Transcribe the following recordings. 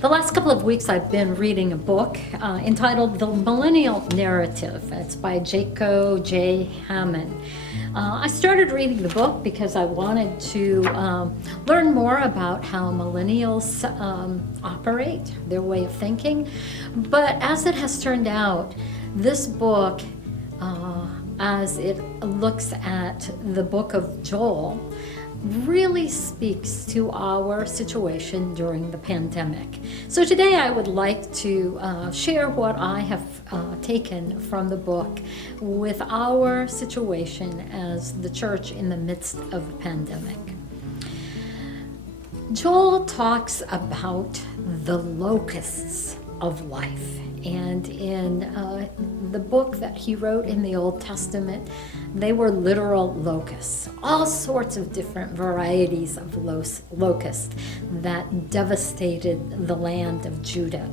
The last couple of weeks I've been reading a book entitled The Millennial Narrative. It's by Jaco J. Hamman. I started reading the book because I wanted to learn more about how millennials operate, their way of thinking. But as it has turned out, this book, as it looks at the book of Joel, really speaks to our situation during the pandemic. So today I would like to share what I have taken from the book with our situation as the church in the midst of a pandemic. Joel talks about the locusts of life. And in the book that he wrote in the Old Testament, they were literal locusts, all sorts of different varieties of locusts that devastated the land of Judah.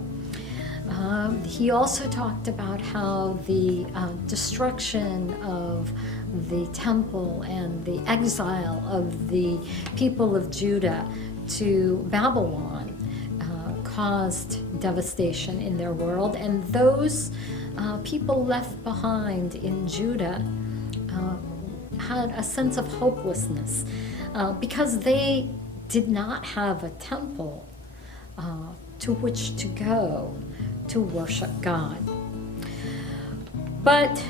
He also talked about how the destruction of the temple and the exile of the people of Judah to Babylon caused devastation in their world, and those people left behind in Judah had a sense of hopelessness because they did not have a temple to which to go to worship God. But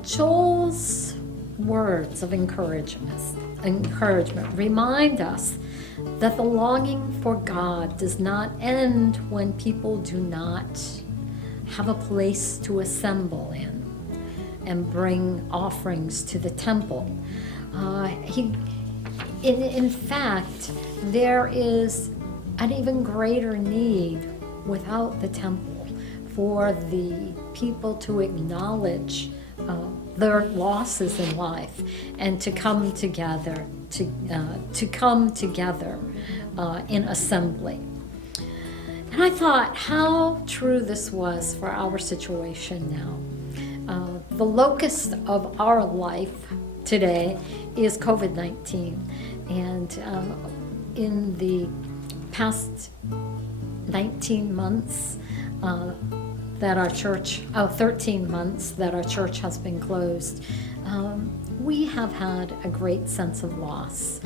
Joel's words of encouragement remind us that the longing for God does not end when people do not have a place to assemble in and bring offerings to the temple. In fact, there is an even greater need without the temple for the people to acknowledge their losses in life and to come together in assembly. And I thought how true this was for our situation now. The locust of our life today is COVID-19. And in the past 19 months, 13 months that our church has been closed, we have had a great sense of loss.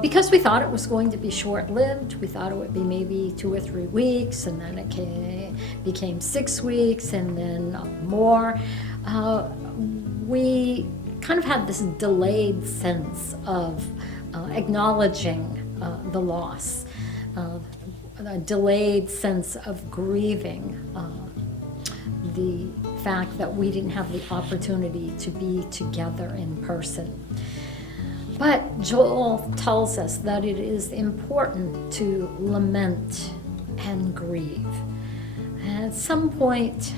Because we thought it was going to be short-lived. We thought it would be maybe 2 or 3 weeks, and then it became 6 weeks, and then more. We kind of had this delayed sense of acknowledging the loss, a delayed sense of grieving the fact that we didn't have the opportunity to be together in person. But Joel tells us that it is important to lament and grieve. And at some point,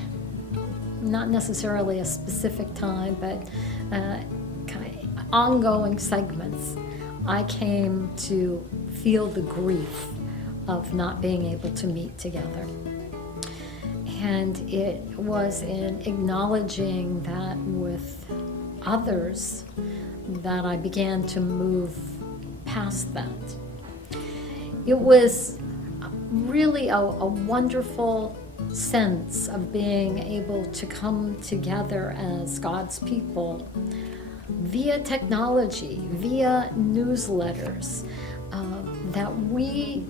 not necessarily a specific time, but kind of ongoing segments, I came to feel the grief of not being able to meet together. And it was in acknowledging that with others that I began to move past that. It was really a wonderful sense of being able to come together as God's people via technology, via newsletters, that we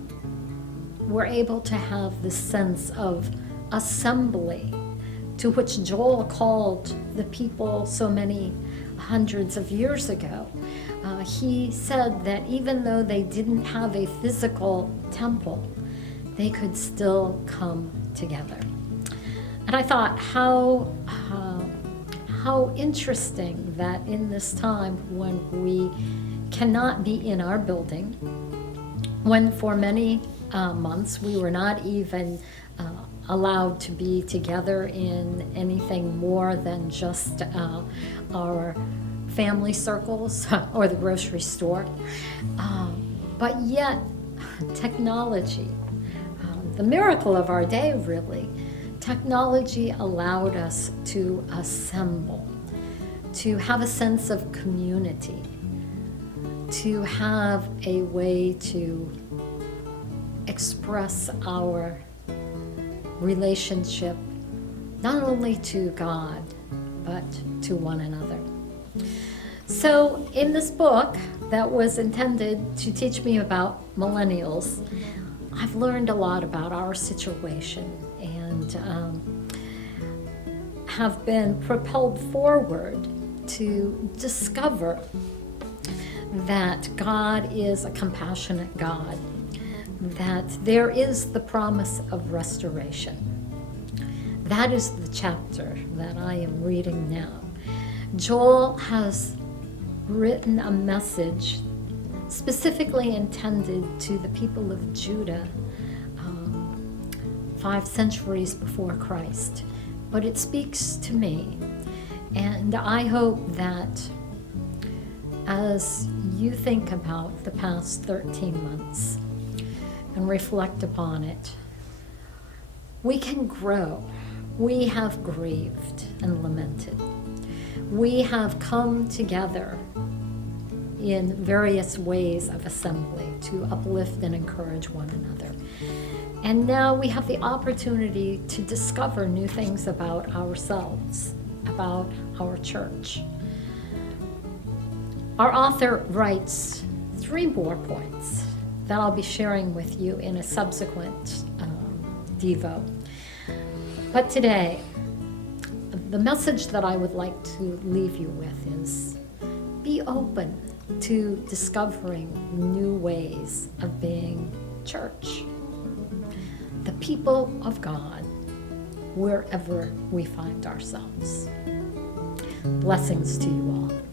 were able to have this sense of assembly to which Joel called the people so many hundreds of years ago. He said that even though they didn't have a physical temple, they could still come together. And I thought how interesting that in this time when we cannot be in our building, when for many months we were not even allowed to be together in anything more than just our family circles or the grocery store. But yet, technology, the miracle of our day really, technology allowed us to assemble, to have a sense of community, to have a way to express our relationship not only to God, but to one another. So in this book that was intended to teach me about millennials, I've learned a lot about our situation and have been propelled forward to discover that God is a compassionate God, that there is the promise of restoration. That is the chapter that I am reading now. Joel has written a message specifically intended to the people of Judah 5 centuries before Christ. But it speaks to me, and I hope that as you think about the past 13 months and reflect upon it, we can grow. We have grieved and lamented. We have come together in various ways of assembly to uplift and encourage one another. And now we have the opportunity to discover new things about ourselves, about our church. Our author writes 3 more points that I'll be sharing with you in a subsequent Devo. But today, the message that I would like to leave you with is be open to discovering new ways of being church, the people of God, wherever we find ourselves. Blessings to you all.